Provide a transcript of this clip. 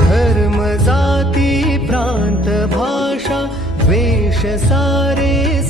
धर्मजाति प्रान्तभाषा प्रान्त